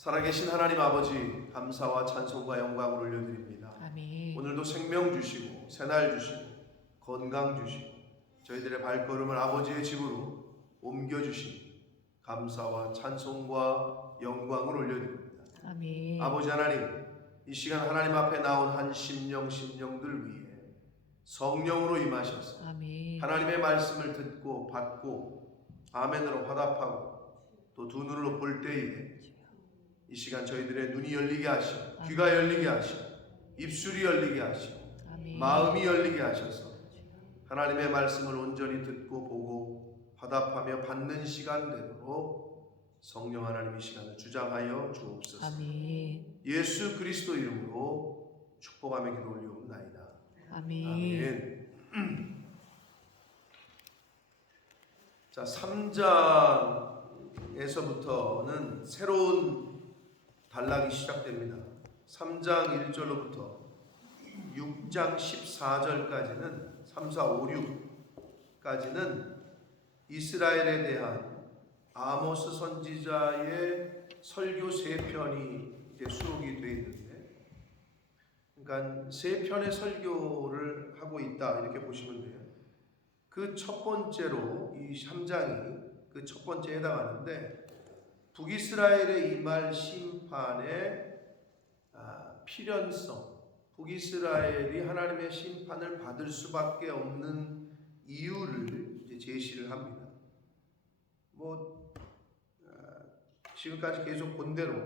살아계신 하나님 아버지, 감사와 찬송과 영광을 올려드립니다. 아멘. 오늘도 생명 주시고 새날 주시고 건강 주시고 저희들의 발걸음을 아버지의 집으로 옮겨주시니 감사와 찬송과 영광을 올려드립니다. 아멘. 아버지 하나님, 이 시간 하나님 앞에 나온 한 심령들 위해 성령으로 임하셔서 아멘. 하나님의 말씀을 듣고 받고 아멘으로 화답하고 또 두 눈으로 볼 때에 이 시간 저희들의 눈이 열리게 하시고 귀가 열리게 하시고 입술이 열리게 하시고 아멘. 마음이 열리게 하셔서 하나님의 말씀을 온전히 듣고 보고 화답하며 받는 시간 되도록 성령 하나님 이 시간을 주장하여 주옵소서. 아멘. 예수 그리스도 이름으로 축복하며 기도 올리옵나이다. 아멘. 아멘. 자, 3장에서부터는 새로운 단락이 시작됩니다. 3장 1절로부터 6장 14절까지는 3, 4, 5, 6까지는 이스라엘에 대한 아모스 선지자의 설교 3편이 이제 수록이 되어 있는데, 그러니까 3편의 설교를 하고 있다 이렇게 보시면 돼요. 그 첫 번째로 이 3장이 그 첫 번째에 해당하는데, 북이스라엘의 임할 심판의 필연성, 북이스라엘이 하나님의 심판을 받을 수밖에 없는 이유를 이제 제시를 합니다. 지금까지 계속 본 대로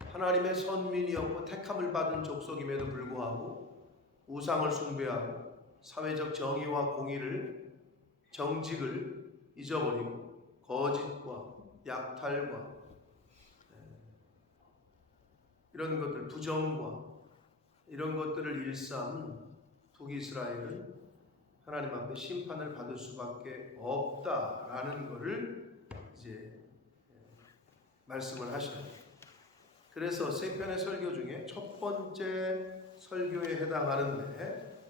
하나님의 선민이었고 택함을 받은 족속임에도 불구하고 우상을 숭배하고 사회적 정의와 공의를, 정직을 잊어버리고 거짓과 약탈과 이런 것들, 부정과 이런 것들을 일삼은 북이스라엘은 하나님 앞에 심판을 받을 수밖에 없다라는 것을 이제 말씀을 하셔요. 그래서 3편의 설교 중에 첫 번째 설교에 해당하는데,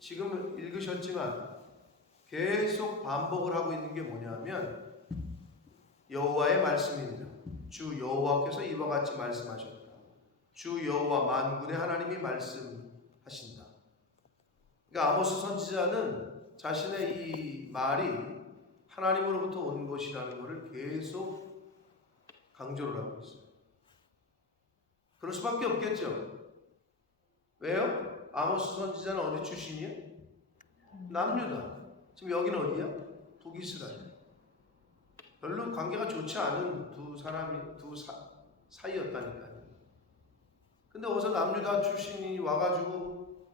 지금 읽으셨지만 계속 반복을 하고 있는 게 뭐냐면 여호와의 말씀입니다. 주 여호와께서 이와 같이 말씀하셨다. 주 여호와 만군의 하나님이 말씀하신다. 그러니까 아모스 선지자는 자신의 이 말이 하나님으로부터 온 것이라는 것을 계속 강조를 하고 있어요. 그럴 수밖에 없겠죠. 왜요? 아모스 선지자는 어디 출신이에요? 남유다. 지금 여기는 어디야? 북이스라엘. 별로 관계가 좋지 않은 두 사이였다니까요. 근데 어디서 남유다 출신이 와가지고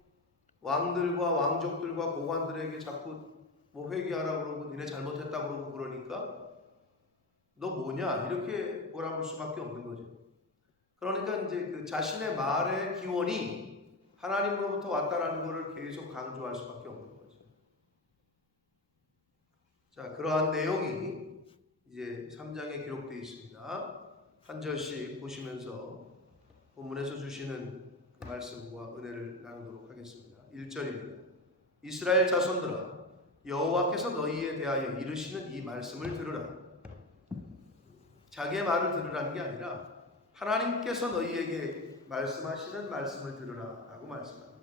왕들과 왕족들과 고관들에게 자꾸 뭐 회개하라고 그러고 니네 잘못했다고 그러고 그러니까 너 뭐냐 이렇게 몰아볼 수밖에 없는 거죠. 그러니까 이제 그 자신의 말의 기원이 하나님으로부터 왔다라는 것을 계속 강조할 수밖에 없는 거죠. 자, 그러한 내용이 이제 3장에 기록되어 있습니다. 한 절씩 보시면서 본문에서 주시는 그 말씀과 은혜를 나누도록 하겠습니다. 1절입니다. 이스라엘 자손들아, 여호와께서 너희에 대하여 이르시는 이 말씀을 들으라. 자기의 말을 들으라는 게 아니라 하나님께서 너희에게 말씀하시는 말씀을 들으라 라고 말씀합니다.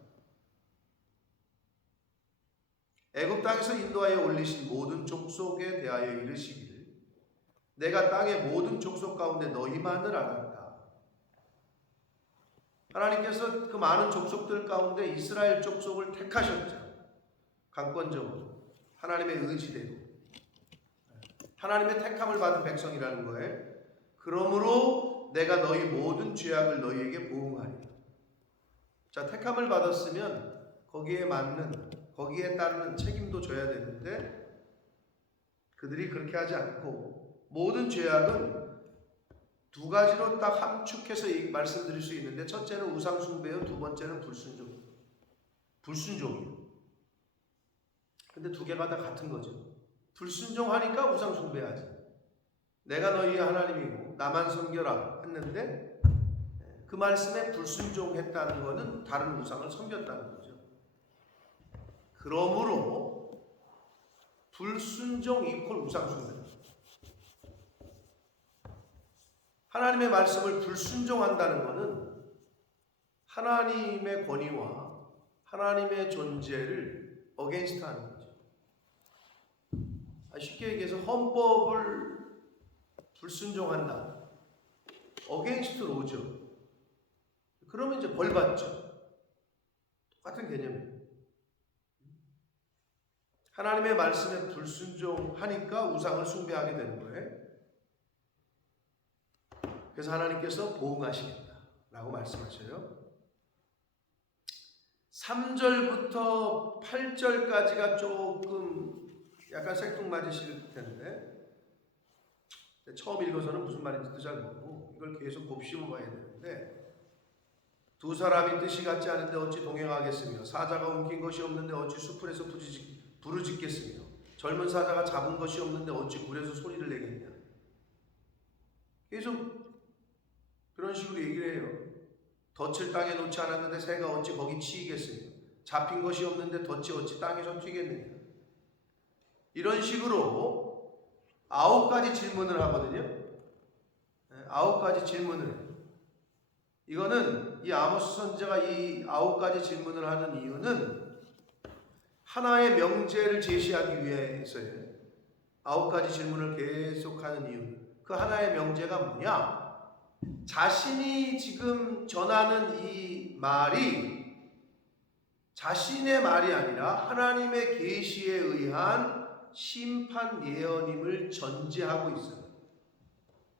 애굽 땅에서 인도하여 올리신 모든 족속에 대하여 이르시기를 내가 땅의 모든 족속 가운데 너희만을 알았다. 하나님께서 그 많은 족속들 가운데 이스라엘 족속을 택하셨죠. 강권적으로 하나님의 의지대로 하나님의 택함을 받은 백성이라는 거예요. 그러므로 내가 너희 모든 죄악을 너희에게 보응하리라. 자, 택함을 받았으면 거기에 맞는, 거기에 따르는 책임도 져야 되는데 그들이 그렇게 하지 않고 모든 죄악은 두 가지로 딱 함축해서 말씀드릴 수 있는데, 첫째는 우상 숭배요, 두 번째는 불순종이에요. 근데 두 개가 다 같은 거죠. 불순종하니까 우상 숭배하지. 내가 너희의 하나님이고 나만 섬겨라 했는데 그 말씀에 불순종했다는 것은 다른 우상을 섬겼다는 거죠. 그러므로 불순종 이퀄 우상 숭배. 하나님의 말씀을 불순종한다는 것은 하나님의 권위와 하나님의 존재를 어게인스트하는 거죠. 쉽게 얘기해서 헌법을 불순종한다. 어게인스트 로죠. 그러면 이제 벌 받죠. 똑같은 개념이에요. 하나님의 말씀에 불순종하니까 우상을 숭배하게 되는 거예요. 그래서 하나님께서 보응하시겠다라고 말씀하셔요. 3절부터 8절까지가 조금 약간 생뚱맞으실 텐데 처음 읽어서는 무슨 말인지도 잘 모르고 이걸 계속 곱씹어 봐야 되는데 두 사람이 뜻이 같지 않은데 어찌 동행하겠으며 사자가 옮긴 것이 없는데 어찌 수풀에서 부르짖겠으며 젊은 사자가 잡은 것이 없는데 어찌 굴에서 소리를 내겠냐. 계속 그런 식으로 얘기를 해요. 덫을 땅에 놓지 않았는데 새가 어찌 거기 치이겠으며 잡힌 것이 없는데 덫이 어찌 땅에서 튀겠느냐. 이런 식으로 9가지 질문을 하거든요. 9가지 질문을 해요. 이거는 이 아모스 선지자가 이 9가지 질문을 하는 이유는 하나의 명제를 제시하기 위해서예요. 9가지 질문을 계속하는 이유는 그 하나의 명제가 뭐냐? 자신이 지금 전하는 이 말이 자신의 말이 아니라 하나님의 계시에 의한 심판 예언임을 전제하고 있어요.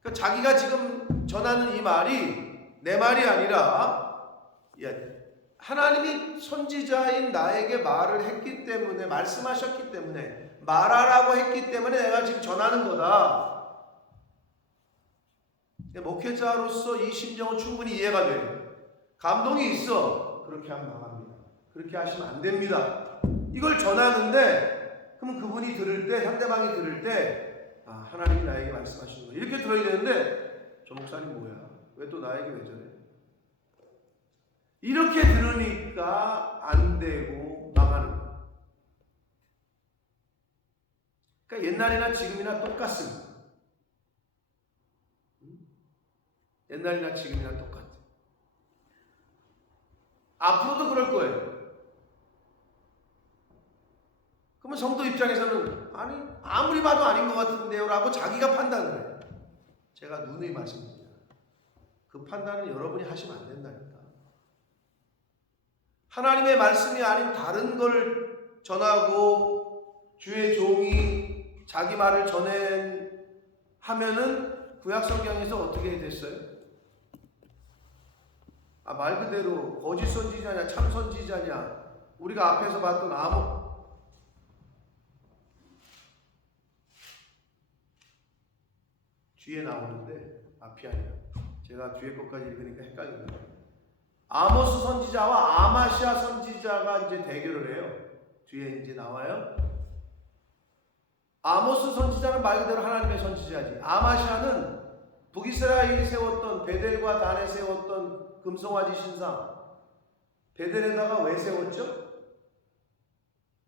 그러니까 자기가 지금 전하는 이 말이 내 말이 아니라 하나님이 선지자인 나에게 말을 했기 때문에 말씀하셨기 때문에 말하라고 했기 때문에 내가 지금 전하는 거다. 목회자로서 이 심정은 충분히 이해가 돼요. 감동이 있어. 그렇게 하면 나갑니다. 그렇게 하시면 안 됩니다. 이걸 전하는데 그러면 그분이 들을 때 상대방이 들을 때 하나님이 나에게 말씀하시는 거야. 이렇게 들어야 되는데 저 목사님 뭐야? 왜 또 나에게 왜 저래? 이렇게 들으니까 안 되고 망하는 거야. 그러니까 옛날이나 지금이나 똑같습니다. 옛날이나 지금이나 똑같아. 앞으로도 그럴 거예요. 그러면 성도 입장에서는 아무리 봐도 아닌 것 같은데요 라고 자기가 판단을 해요. 제가 누누이 말씀드립니다. 그 판단은 여러분이 하시면 안 된다니까. 하나님의 말씀이 아닌 다른 걸 전하고 주의 종이 자기 말을 하면은 구약 성경에서 어떻게 됐어요? 말 그대로 거짓 선지자냐 참 선지자냐 우리가 앞에서 봤던 뒤에 나오는데 앞이 아니라 제가 뒤에 것까지 읽으니까 헷갈립니다. 아모스 선지자와 아마시아 선지자가 이제 대결을 해요. 뒤에 이제 나와요. 아모스 선지자는 말 그대로 하나님의 선지자지. 아마시아는 북이스라엘이 세웠던 베델과 단에 세웠던 금송아지 신상. 베델에다가 왜 세웠죠?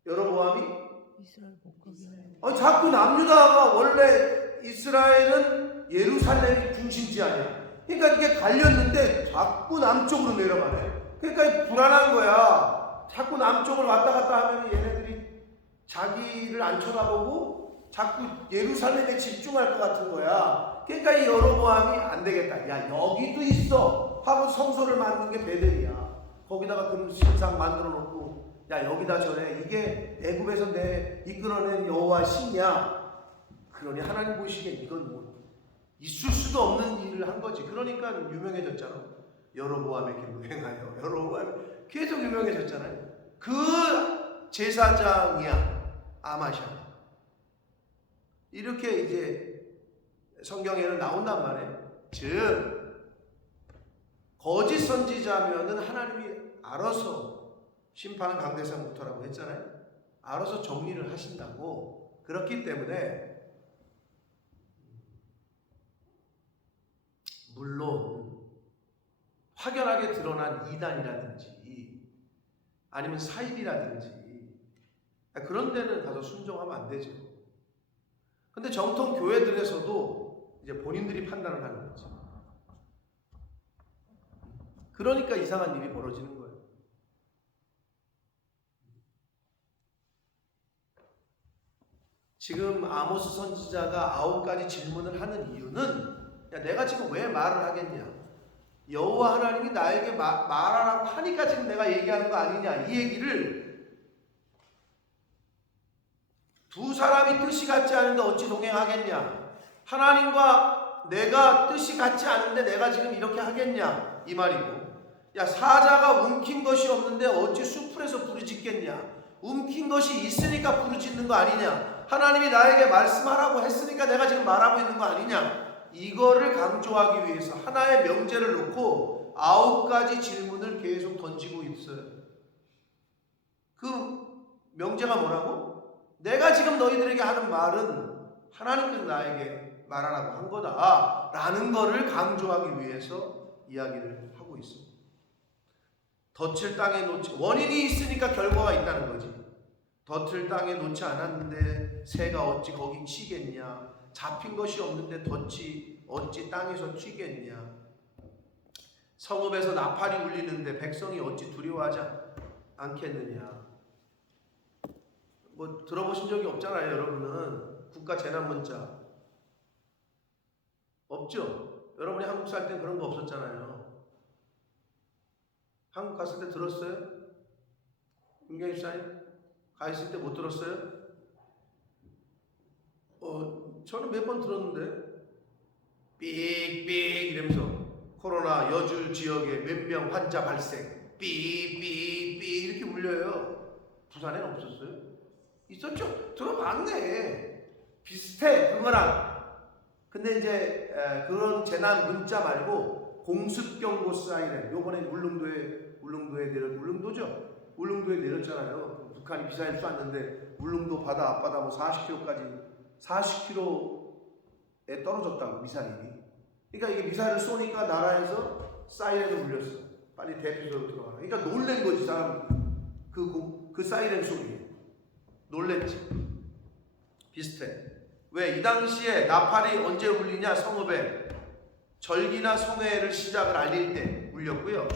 여로보암이? 이스라엘 복국이요. 자꾸 남유다가 원래 이스라엘은 예루살렘이 중심지 아니야. 그러니까 이게 갈렸는데 자꾸 남쪽으로 내려가네. 그러니까 불안한 거야. 자꾸 남쪽을 왔다 갔다 하면 얘네들이 자기를 안 쳐다보고 자꾸 예루살렘에 집중할 것 같은 거야. 그러니까 이 여로보암이 안 되겠다. 야 여기도 있어 하고 성소를 만든 게 베델이야. 거기다가 금 신상 만들어 놓고 야 여기다 전해. 이게 애굽에서 내 이끌어낸 여호와 신이야. 그러니 하나님 보시기엔 이건 뭐 있을 수도 없는 일을 한 거지. 그러니까 유명해졌잖아. 여로보암의 길로 행하여. 여로보암이 계속 유명해졌잖아요. 그 제사장이야 아마샤. 이렇게 이제 성경에는 나온단 말이에요. 즉 거짓 선지자면은 하나님이 알아서 심판은 강대상부터라고 했잖아요. 알아서 정리를 하신다고. 그렇기 때문에 물론 확연하게 드러난 이단이라든지 아니면 사입이라든지 그런 데는 가서 순종하면 안 되죠. 근데 정통 교회들에서도 이제 본인들이 판단을 하는 거죠. 그러니까 이상한 일이 벌어지는 거예요. 지금 아모스 선지자가 9가지 질문을 하는 이유는, 야, 내가 지금 왜 말을 하겠냐? 여호와 하나님이 나에게 말하라고 하니까 지금 내가 얘기하는 거 아니냐? 이 얘기를, 두 사람이 뜻이 같지 않은데 어찌 동행하겠냐? 하나님과 내가 뜻이 같지 않은데 내가 지금 이렇게 하겠냐? 이 말이고, 야, 사자가 움킨 것이 없는데 어찌 수풀에서 부르짖겠냐? 움킨 것이 있으니까 부르짖는 거 아니냐? 하나님이 나에게 말씀하라고 했으니까 내가 지금 말하고 있는 거 아니냐? 이거를 강조하기 위해서 하나의 명제를 놓고 9가지 질문을 계속 던지고 있어요. 그 명제가 뭐라고? 내가 지금 너희들에게 하는 말은 하나님께서 나에게 말하라고 한 거다 라는 거를 강조하기 위해서 이야기를 하고 있습니다. 덫을 땅에 놓지, 원인이 있으니까 결과가 있다는 거지. 덫을 땅에 놓지 않았는데 새가 어찌 거기 치겠냐? 잡힌 것이 없는데 덫이 어찌 땅에서 튀겠냐? 성읍에서 나팔이 울리는데 백성이 어찌 두려워하지 않겠느냐? 뭐 들어보신 적이 없잖아요, 여러분은. 국가 재난 문자 없죠? 여러분이 한국 살 때 그런 거 없었잖아요. 한국 갔을 때 들었어요? 김경희 집사님? 가 있을 때 못 들었어요? 저는 몇 번 들었는데, 삑삑 이러면서 코로나 여주 지역에 몇 명 환자 발생, 삑삑삑 이렇게 울려요. 부산에는 없었어요? 있었죠? 들어봤네. 비슷해 그거랑. 근데 이제 그런 재난 문자 말고 공습경보 사이렌, 요번에 울릉도에 내렸잖아요. 북한이 미사일 쐈는데 울릉도 바다 앞바다 뭐 40km에 떨어졌다고, 미사일이. 그러니까 이게 미사일을 쏘니까 나라에서 사이렌을 울렸어. 빨리 대피소로 들어가라. 그러니까 놀란 거지, 사람. 그 사이렌 소리에 놀랬지. 비슷해. 왜? 이 당시에 나팔이 언제 울리냐? 성읍에 절기나 성회를 시작을 알릴 때 울렸고요.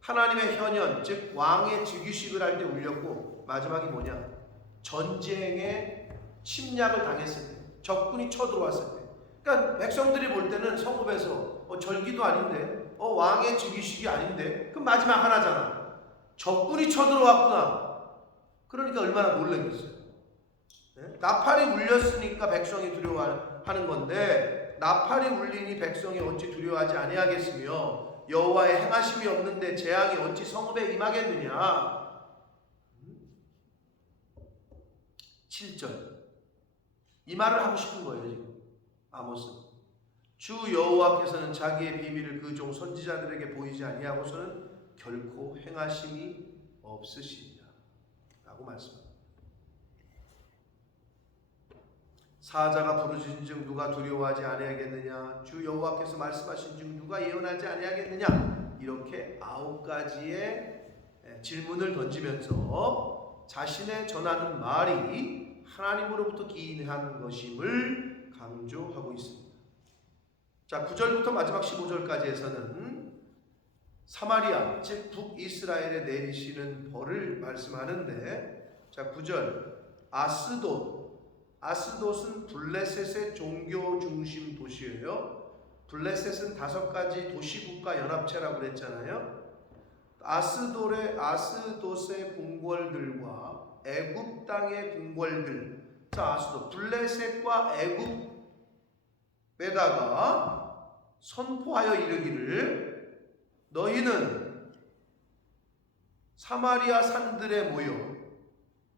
하나님의 현현, 즉 왕의 즉위식을 할 때 울렸고, 마지막이 뭐냐? 전쟁에 침략을 당했을 때, 적군이 쳐들어왔을 때. 그러니까 백성들이 볼 때는 성읍에서 절기도 아닌데, 왕의 즉위식이 아닌데, 그럼 마지막 하나잖아. 적군이 쳐들어왔구나. 그러니까 얼마나 놀라겠어요. 네? 나팔이 울렸으니까 백성이 두려워하는 건데, 나팔이 울리니 백성이 어찌 두려워하지 아니하겠으며 여호와의 행하심이 없는데 재앙이 어찌 성읍에 임하겠느냐. 7절. 이 말을 하고 싶은 거예요, 지금 아모스. 주 여호와께서는 자기의 비밀을 그 종 선지자들에게 보이지 아니하고서는 결코 행하심이 없으시리라 라고 말씀합니다. 사자가 부르짖은즉 누가 두려워하지 아니하겠느냐? 주 여호와께서 말씀하신즉 누가 예언하지 아니하겠느냐? 이렇게 9가지의 질문을 던지면서 자신의 전하는 말이 하나님으로부터 기인한 것임을 강조하고 있습니다. 자, 9절부터 마지막 15절까지에서는 사마리아, 즉 북이스라엘에 내리시는 벌을 말씀하는데, 자, 9절. 아스돗은 블레셋의 종교 중심 도시예요. 블레셋은 5가지 도시국가 연합체라고 그랬잖아요. 아스돗의 궁궐들과 애굽 땅의 궁궐들. 자, 아스돗, 블레셋과 애굽에다가 선포하여 이르기를, 너희는 사마리아 산들에 모여.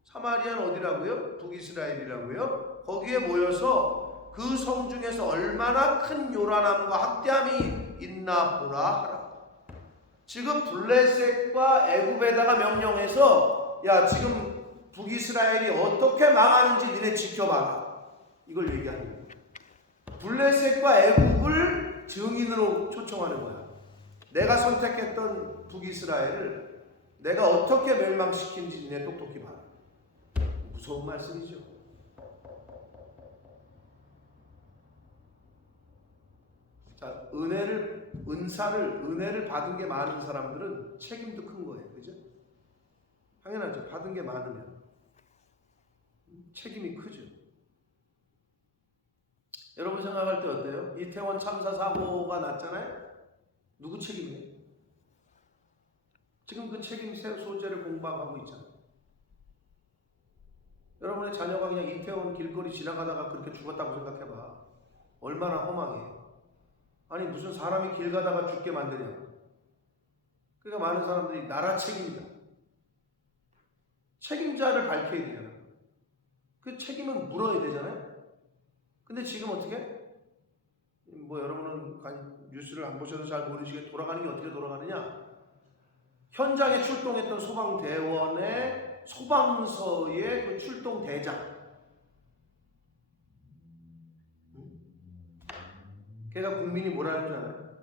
사마리아는 어디라고요? 북이스라엘이라고요. 거기에 모여서 그 성 중에서 얼마나 큰 요란함과 학대함이 있나 보라 하라. 지금 블레셋과 애굽에다가 명령해서, 야, 지금 북이스라엘이 어떻게 망하는지 니네 지켜봐라, 이걸 얘기하는 거예요. 블레셋과 애굽을 증인으로 초청하는 거야. 내가 선택했던 북이스라엘을 내가 어떻게 멸망시킨지 니네 똑똑히 봐라. 무서운 말씀이죠. 자, 은혜를 받은 게 많은 사람들은 책임도 큰 거예요. 그죠? 당연하죠. 받은 게 많으면 책임이 크죠. 여러분 생각할 때 어때요? 이태원 참사 사고가 났잖아요? 누구 책임이에요? 지금 그 책임 소재를 공부하고 있잖아요. 여러분의 자녀가 그냥 이태원 길거리 지나가다가 그렇게 죽었다고 생각해봐. 얼마나 험하게. 아니 무슨 사람이 길 가다가 죽게 만드냐고. 그러니까 많은 사람들이 나라 책임이다. 책임자를 밝혀야 되잖아요. 그 책임은 물어야 되잖아요. 근데 지금 어떻게? 뭐 여러분은 뉴스를 안 보셔도 잘 모르시게 돌아가는 게 어떻게 돌아가느냐? 현장에 출동했던 소방대원의 소방서의 그 출동 대장. 걔가 국민이 뭐라는 줄 알아요?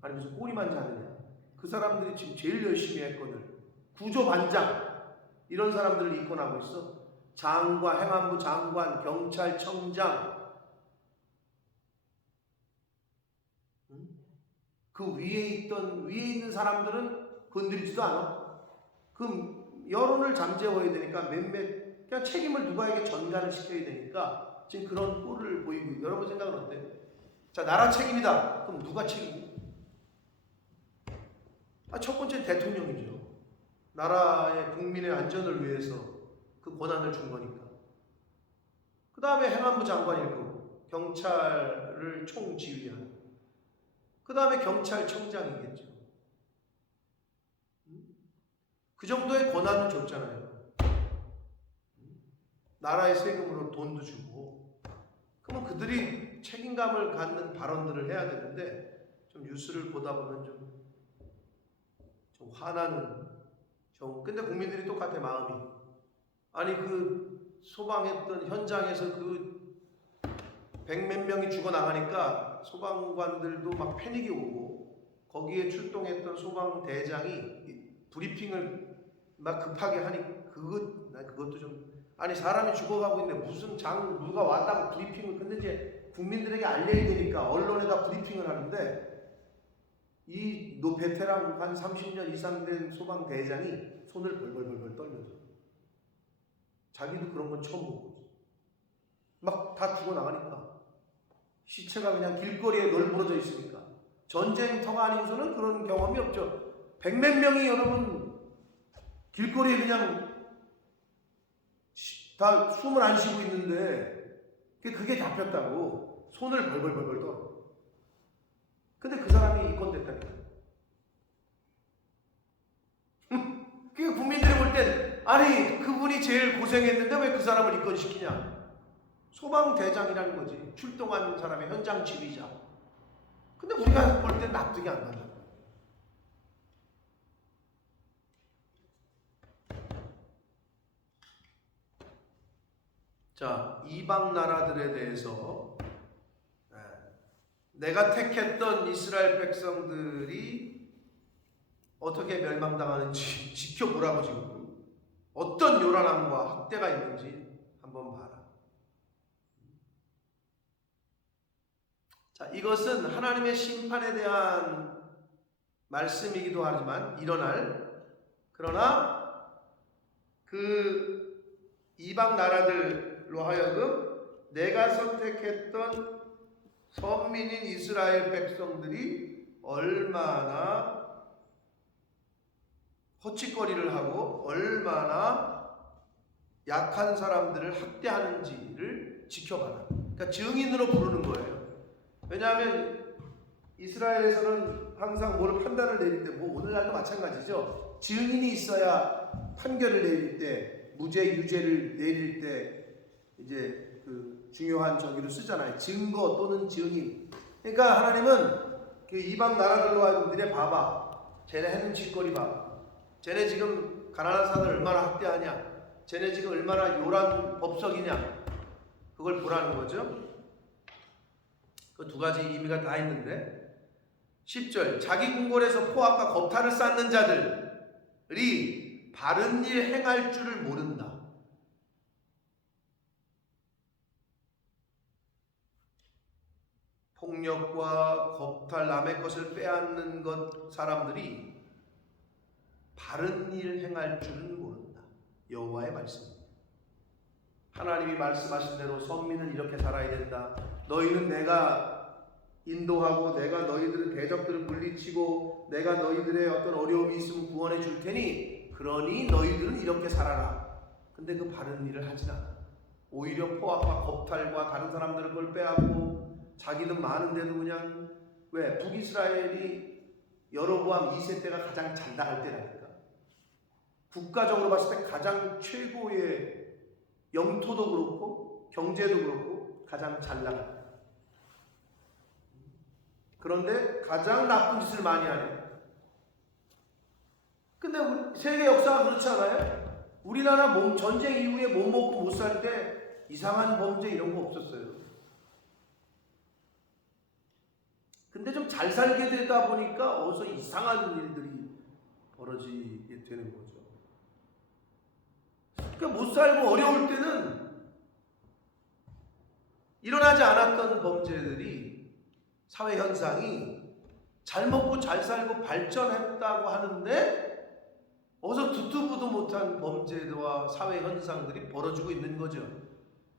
아니 무슨 꼬리만 자느냐? 그 사람들이 지금 제일 열심히 했거든. 구조반장 이런 사람들을 이권하고 있어. 장관, 행안부 장관, 경찰청장. 그 위에 있는 사람들은 건드리지도 않아. 그럼 여론을 잠재워야 되니까 그냥 책임을 누구에게 전가를 시켜야 되니까 지금 그런 꼴을 보이고 있어요. 여러분 생각은 어때요? 자, 나라 책임이다. 그럼 누가 책임이에요? 첫 번째 대통령이죠. 나라의 국민의 안전을 위해서 그 권한을 준 거니까. 그 다음에 행안부 장관일 거고 경찰을 총지휘하는. 그 다음에 경찰청장이겠죠. 그 정도의 권한을 줬잖아요. 나라의 세금으로 돈도 주고. 그러면 그들이 책임감을 갖는 발언들을 해야 되는데 좀 뉴스를 보다 보면 좀 화나는. 근데 국민들이 똑같아 마음이. 아니 그 소방했던 현장에서 그 100몇 명이 죽어나가니까 소방관들도 막 패닉이 오고 거기에 출동했던 소방대장이 브리핑을 막 급하게 하니 그것도 좀 아니 사람이 죽어가고 있는데 무슨 누가 왔다고 브리핑을 근데 이제 국민들에게 알려야 되니까 언론에다 브리핑을 하는데 이 베테랑 한 30년 이상 된 소방대장이 손을 벌벌벌 떨면서 자기도 그런 건 처음 보고 막 다 죽어나가니까 시체가 그냥 길거리에 널브러져 있으니까 전쟁터가 아니고서는 그런 경험이 없죠. 100몇 명이 여러분 길거리에 그냥 다 숨을 안 쉬고 있는데 그게 잡혔다고 손을 벌벌벌 떨어. 근데 그 사람이 이권됐다니까. 그게 국민들이 볼 땐 아니 그분이 제일 고생했는데 왜 그 사람을 입건시키냐. 소방대장이라는 거지. 출동한 사람의 현장 지휘자. 근데 우리가 볼 땐 납득이 안 가죠. 자, 이방 나라들에 대해서 내가 택했던 이스라엘 백성들이 어떻게 멸망당하는지 지켜보라고 지금 어떤 요란함과 학대가 있는지 한번 봐라. 자, 이것은 하나님의 심판에 대한 말씀이기도 하지만 그러나 그 이방 나라들로 하여금 내가 선택했던 선민인 이스라엘 백성들이 얼마나 허짓거리를 하고 얼마나 약한 사람들을 학대하는지를 지켜봐라. 그러니까 증인으로 부르는 거예요. 왜냐하면 이스라엘에서는 항상 뭐를 판단을 내릴 때 오늘날도 마찬가지죠. 증인이 있어야 판결을 내릴 때 무죄 유죄를 내릴 때 이제 그 중요한 정의를 쓰잖아요. 증거 또는 증인. 그러니까 하나님은 그 이방 나라들로 하여금 너네 봐봐. 쟤네 하는 짓거리 봐. 쟤네 지금 가나안 사람을 얼마나 학대하냐. 쟤네 지금 얼마나 요란 법석이냐. 그걸 보라는 거죠. 그 두 가지 의미가 다 있는데 10절 자기 궁궐에서 포악과 겁탈을 쌓는 자들이 바른 일 행할 줄을 모른다. 폭력과 겁탈 남의 것을 빼앗는 것 사람들이 바른 일 행할 줄은 모른다. 여호와의 말씀입니다. 하나님이 말씀하신 대로 선민은 이렇게 살아야 된다. 너희는 내가 인도하고 내가 너희들의 대적들을 물리치고 내가 너희들의 어떤 어려움이 있으면 구원해 줄 테니 그러니 너희들은 이렇게 살아라. 근데 그 바른 일을 하진 않아. 오히려 포악과 겁탈과 다른 사람들을 그걸 빼앗고 자기는 많은데도 그냥 왜 북이스라엘이 여로보암 2세 때가 가장 잘 나갈 때라니까. 국가적으로 봤을 때 가장 최고의 영토도 그렇고 경제도 그렇고 가장 잘 나갈 때. 그런데 가장 나쁜 짓을 많이 하네. 근데 우리 세계 역사가 그렇지 않아요? 우리나라 전쟁 이후에 못 먹고 못 살 때 이상한 범죄 이런 거 없었어요. 근데 좀 잘 살게 되다 보니까 어디서 이상한 일들이 벌어지게 되는 거죠. 그러니까 못 살고 어려울 때는 일어나지 않았던 범죄들이 사회 현상이 잘 먹고 잘 살고 발전했다고 하는데 어서 듣도 보도 못한 범죄와 사회 현상들이 벌어지고 있는 거죠.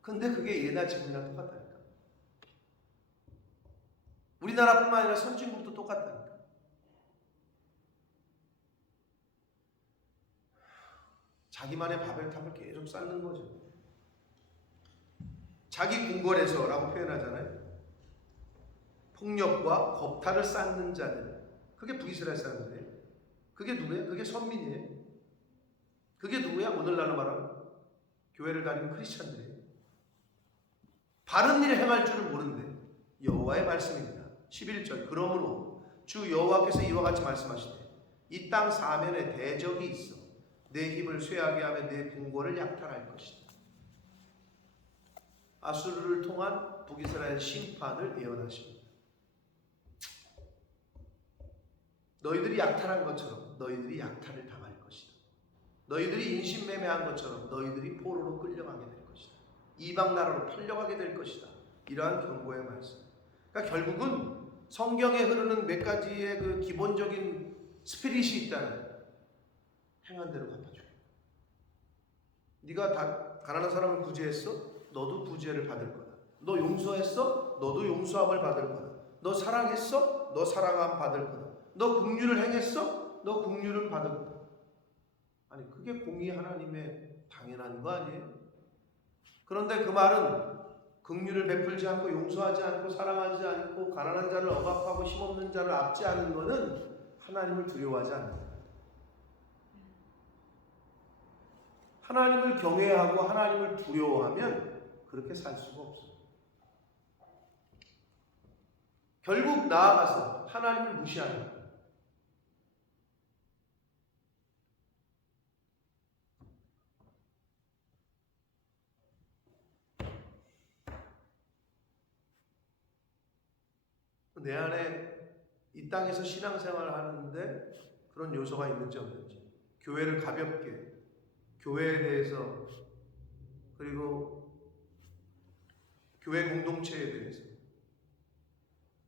근데 그게 예나 지금이나 똑같다니까. 우리나라뿐만 아니라 선진국도 똑같다니까. 자기만의 바벨탑을 계속 쌓는 거죠. 자기 궁궐에서라고 표현하잖아요. 폭력과 겁탈을 쌓는 자들. 그게 북이스라엘 사람들이에요. 그게 누구예요? 그게 선민이에요. 그게 누구야? 오늘날로 말하면 교회를 다니는 크리스찬들이에요. 바른 일을 행할 줄을 모르는데 여호와의 말씀입니다. 11절 그러므로 주 여호와께서 이와 같이 말씀하시되 이 땅 사면에 대적이 있어 내 힘을 쇠하게 하며 내 궁궐을 약탈할 것이다. 아수르를 통한 북이스라엘 심판을 예언하십니다. 너희들이 약탈한 것처럼 너희들이 약탈을 당할 것이다. 너희들이 인신매매한 것처럼 너희들이 포로로 끌려가게 될 것이다. 이방 나라로 팔려가게 될 것이다. 이러한 경고의 말씀. 그러니까 결국은 성경에 흐르는 몇 가지의 그 기본적인 스피릿이 있다는 행한 대로 갚아줘. 네가 다 가난한 사람을 구제했어? 너도 구제를 받을 거다. 너 용서했어? 너도 용서함을 받을 거다. 너 사랑했어? 너 사랑함 받을 거다. 너 긍휼을 행했어? 너 긍휼을 받을 거다. 아니 그게 공의 하나님의 당연한 거 아니에요? 그런데 그 말은 긍휼을 베풀지 않고 용서하지 않고 사랑하지 않고 가난한 자를 억압하고 힘없는 자를 압지 않은 것은 하나님을 두려워하지 않는다. 하나님을 경외하고 하나님을 두려워하면 그렇게 살 수가 없어요. 결국 나아가서 하나님을 무시하는 거예요. 내 안에 이 땅에서 신앙생활을 하는데 그런 요소가 있는지 없는지, 교회를 가볍게, 교회에 대해서, 그리고 교회 공동체에 대해서.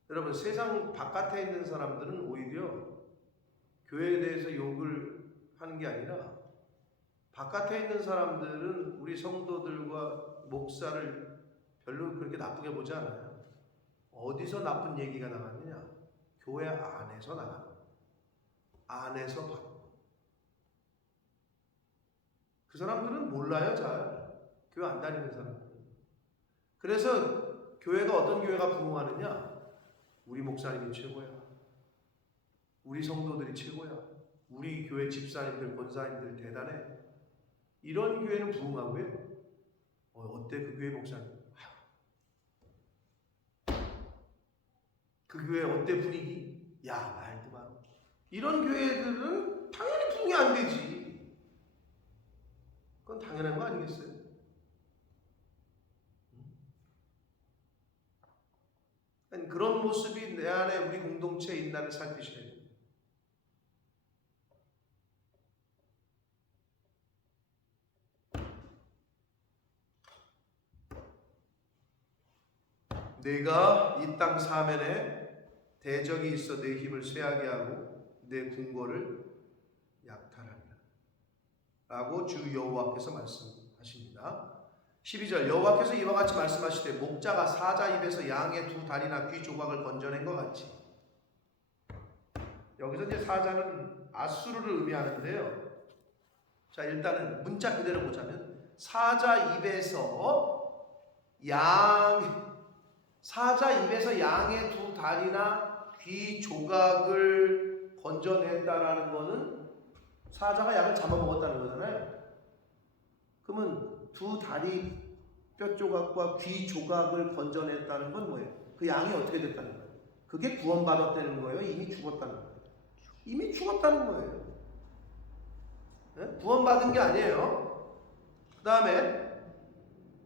여러분, 세상 바깥에 있는 사람들은 오히려 교회에 대해서 욕을 하는 게 아니라 바깥에 있는 사람들은 우리 성도들과 목사를 별로 그렇게 나쁘게 보지 않아요. 어디서 나쁜 얘기가 나갔느냐? 교회 안에서 나가는 거예요. 안에서 받고. 그 사람들은 몰라요, 잘. 교회 안 다니는 사람들. 그래서 교회가 어떤 교회가 부흥하느냐? 우리 목사님이 최고야. 우리 성도들이 최고야. 우리 교회 집사님들, 권사님들 대단해. 이런 교회는 부흥하고요. 어때 그 교회 목사님? 그 교회 어때 분위기? 야, 말도 마. 이런 교회들은 당연히 부흥이 안 되지. 그건 당연한 거 아니겠어요? 그런 모습이 내 안에 우리 공동체에 있나를 살피셔야 돼요. 내가 이 땅 사면에 대적이 있어 내 힘을 쇠하게 하고 내 궁궐을 약탈하리라 라고 주 여호와께서 말씀하십니다. 12절 여호와께서 이와 같이 말씀하시되 목자가 사자 입에서 양의 두 다리나 귀 조각을 건져낸 것 같이. 여기서 이제 사자는 아수르를 의미하는데요. 자, 일단은 문자 그대로 보자면 사자 입에서 양의 두 다리나 귀 조각을 건져냈다라는 거는 사자가 양을 잡아먹었다는 거잖아요. 그러면 두 다리 뼈 조각과 귀 조각을 건져냈다는 건 뭐예요? 그 양이 어떻게 됐다는 거예요? 그게 구원받았다는 거예요? 이미 죽었다는 거예요? 이미 죽었다는 거예요. 네? 구원받은 게 아니에요. 그 다음에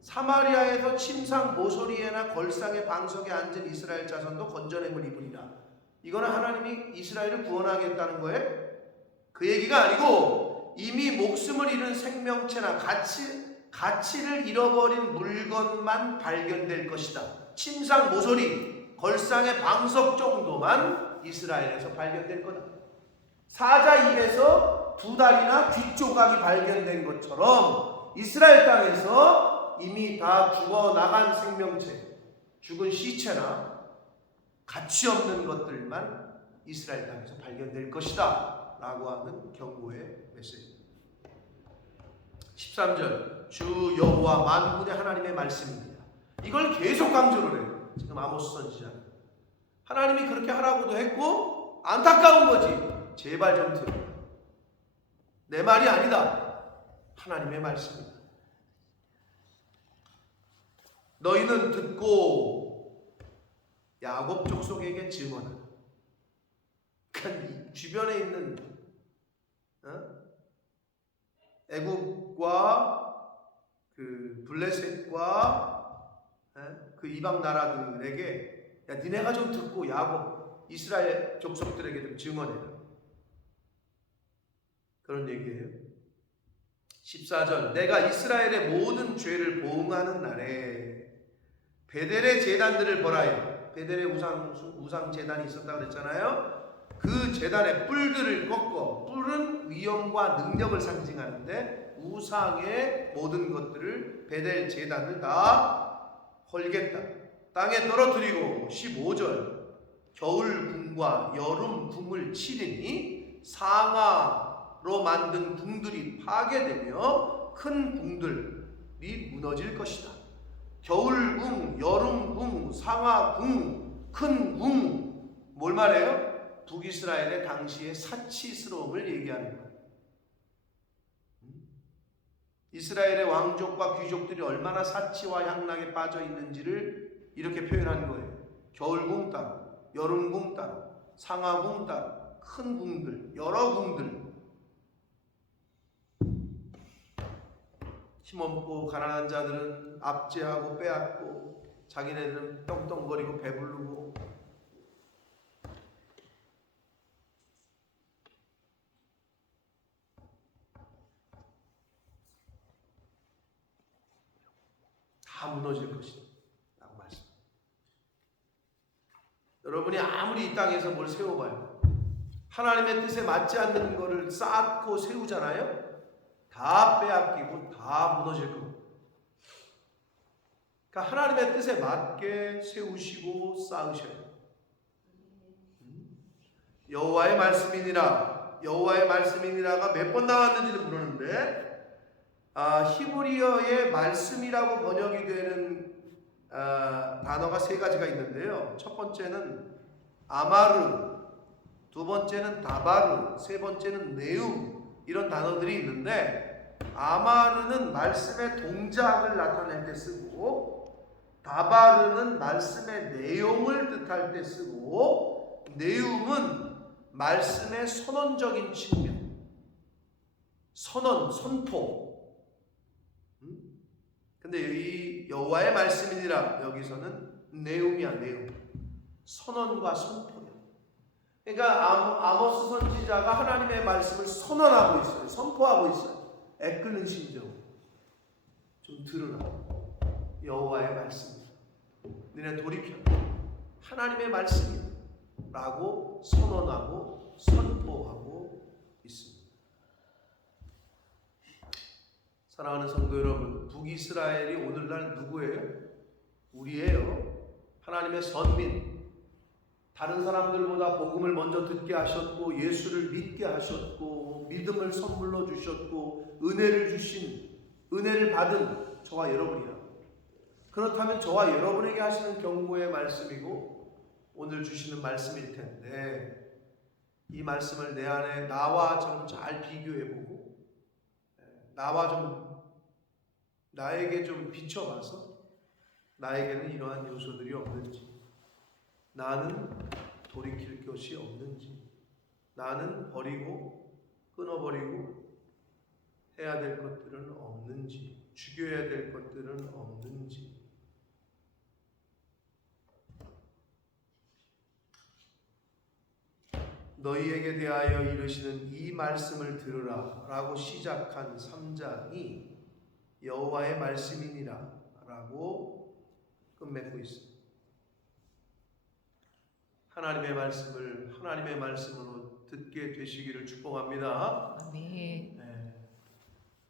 사마리아에서 침상 모서리에나 걸상의 방석에 앉은 이스라엘 자손도 건져냄을 입으리라. 이거는 하나님이 이스라엘을 구원하겠다는 거예요. 그 얘기가 아니고 이미 목숨을 잃은 생명체나 가치를 잃어버린 물건만 발견될 것이다. 침상 모서리, 걸상의 방석 정도만 이스라엘에서 발견될 거다. 사자 입에서 두 다리나 귀 조각이 발견된 것처럼 이스라엘 땅에서 이미 다 죽어나간 생명체, 죽은 시체나 가치 없는 것들만 이스라엘 땅에서 발견될 것이다 라고 하는 경고의 메시지입니다. 13절 주 여호와 만군의 하나님의 말씀입니다. 이걸 계속 강조를 해요. 지금 아모스 선지자 하나님이 그렇게 하라고도 했고 안타까운 거지. 제발 좀 들어. 내 말이 아니다. 하나님의 말씀이다. 너희는 듣고 야곱 족속에게 증언하라. 그러니까 주변에 있는 애국과 그 블레셋과 그 이방 나라들에게 야 니네가 좀 듣고 야곱 이스라엘 족속들에게 좀 증언해라. 그런 얘기예요. 14절 내가 이스라엘의 모든 죄를 보응하는 날에 베델의 제단들을 벌하여 베델의 우상 제단이 있었다고 그랬잖아요. 그 제단의 뿔들을 꺾어 뿔은 위엄과 능력을 상징하는데 우상의 모든 것들을 베델 제단을 다 헐겠다. 땅에 떨어뜨리고 15절 겨울 궁과 여름 궁을 치리니 상하로 만든 궁들이 파괴되며 큰 궁들이 무너질 것이다. 겨울 궁, 여름 궁, 상하 궁, 큰 궁 뭘 말해요? 북이스라엘의 당시의 사치스러움을 얘기하는 거예요. 이스라엘의 왕족과 귀족들이 얼마나 사치와 향락에 빠져 있는지를 이렇게 표현한 거예요. 겨울궁 따로, 여름궁 따로, 상하궁 따로, 큰 궁들, 여러 궁들. 힘없고 가난한 자들은 압제하고 빼앗고 자기네들은 떵떵거리고 배부르고 다 무너질 것이다 라고 말씀합니다. 여러분이 아무리 이 땅에서 뭘 세워봐요. 하나님의 뜻에 맞지 않는 거를 쌓고 세우잖아요. 다 빼앗기고 다 무너질 겁니다. 그러니까 하나님의 뜻에 맞게 세우시고 쌓으셔요. 여호와의 말씀이니라. 여호와의 말씀이니라가 몇 번 나왔는지는 모르는데 히브리어의 말씀이라고 번역이 되는 단어가 세 가지가 있는데요. 첫 번째는 아마르, 두 번째는 다바르, 세 번째는 네움 이런 단어들이 있는데 아마르는 말씀의 동작을 나타낼 때 쓰고 다바르는 말씀의 내용을 뜻할 때 쓰고 네움은 말씀의 선언적인 측면, 선언, 선포. 근데 이 여호와의 말씀이니라 여기서는 내용이야, 내용. 선언과 선포야. 그러니까 아모스 선지자가 하나님의 말씀을 선언하고 있어요. 선포하고 있어요. 애끓는 심정. 좀 들으라. 여호와의 말씀. 너네 돌이켜. 하나님의 말씀이다 라고 선언하고 선포하고 있습니다. 사랑하는 성도 여러분, 북이스라엘이 오늘날 누구예요? 우리예요. 하나님의 선민. 다른 사람들보다 복음을 먼저 듣게 하셨고 예수를 믿게 하셨고 믿음을 선물로 주셨고 은혜를 받은 저와 여러분이라. 그렇다면 저와 여러분에게 하시는 경고의 말씀이고 오늘 주시는 말씀일 텐데 이 말씀을 내 안에 나와 좀 잘 비교해보고 나에게 좀 비춰봐서 나에게는 이러한 요소들이 없는지, 나는 돌이킬 것이 없는지, 나는 버리고 끊어버리고 해야 될 것들은 없는지, 죽여야 될 것들은 없는지. 너희에게 대하여 이르시는 이 말씀을 들으라 라고 시작한 3장이 여호와의 말씀이니라 라고 끝맺고 있습니다. 하나님의 말씀을 하나님의 말씀으로 듣게 되시기를 축복합니다. 아멘.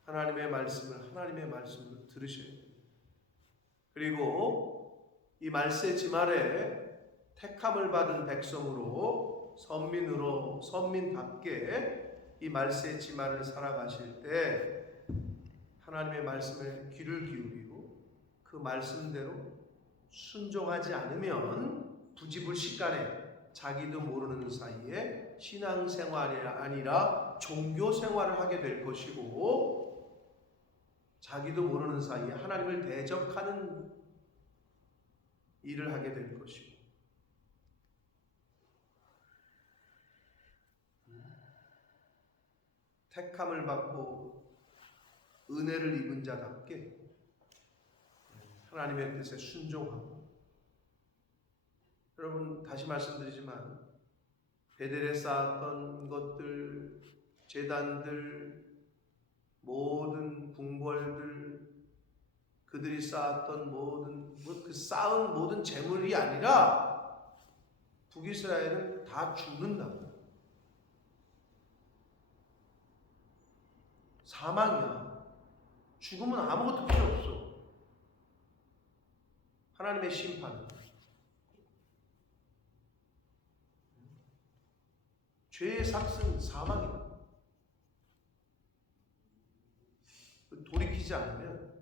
하나님의 말씀을 하나님의 말씀으로 들으셔야 돼요. 그리고 이 말세지 말에 택함을 받은 백성으로 선민답게 이 말세지 말을 살아가실 때 하나님의 말씀에 귀를 기울이고 그 말씀대로 순종하지 않으면 부지불식간에 자기도 모르는 사이에 신앙생활이 아니라 종교생활을 하게 될 것이고 자기도 모르는 사이에 하나님을 대적하는 일을 하게 될 것이고 택함을 받고 은혜를 입은 자답게 하나님의 뜻에 순종하고 여러분 다시 말씀드리지만 베델에 쌓았던 것들, 제단들, 모든 궁궐들, 그들이 쌓았던 그 쌓은 모든 재물이 아니라 북이스라엘은 다 죽는다. 사망이야. 죽으면 아무것도 필요 없어. 하나님의 심판. 죄의 삭은 사망이다. 돌이키지 않으면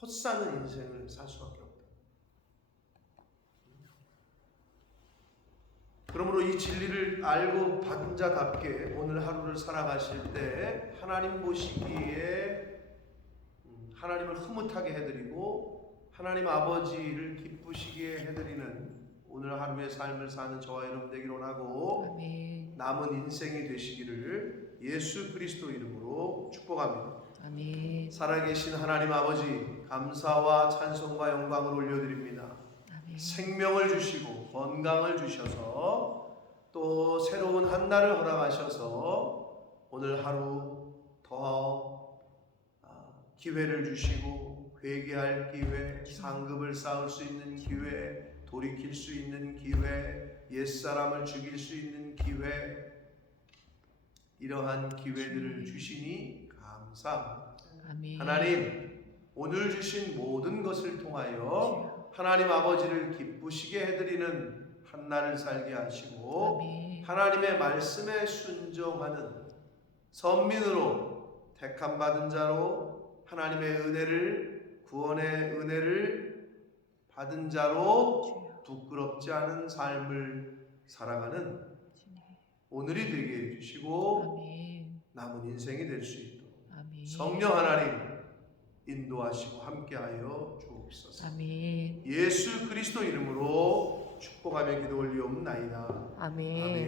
헛사는 인생을 살 수밖에 없다. 그러므로 이 진리를 알고 받은 자답게 오늘 하루를 살아가실 때 하나님 보시기에 하나님을 흐뭇하게 해드리고 하나님 아버지를 기쁘시게 해드리는 오늘 하루의 삶을 사는 저와 여러분 되기를 원하고 아멘. 남은 인생이 되시기를 예수 그리스도 이름으로 축복합니다. 아멘. 살아계신 하나님 아버지 감사와 찬송과 영광을 올려드립니다. 아멘. 생명을 주시고 건강을 주셔서 또 새로운 한 날을 허락하셔서 오늘 하루 더 기회를 주시고 회개할 기회, 상급을 쌓을 수 있는 기회, 돌이킬 수 있는 기회, 옛사람을 죽일 수 있는 기회, 이러한 기회들을 주시니 감사합니다. 아멘. 하나님 오늘 주신 모든 것을 통하여 하나님 아버지를 기쁘시게 해드리는 한 날을 살게 하시고 아멘. 하나님의 말씀에 순종하는 선민으로 택함받은 자로 하나님의 은혜를 구원의 은혜를 받은 자로 부끄럽지 않은 삶을 살아가는 오늘이 되게 해주시고 아멘. 남은 인생이 될 수 있도록 아멘. 성령 하나님 인도하시고 함께하여 주옵소서. 아멘. 예수 그리스도 이름으로 축복하며 기도 올리옵나이다. 아멘. 아멘.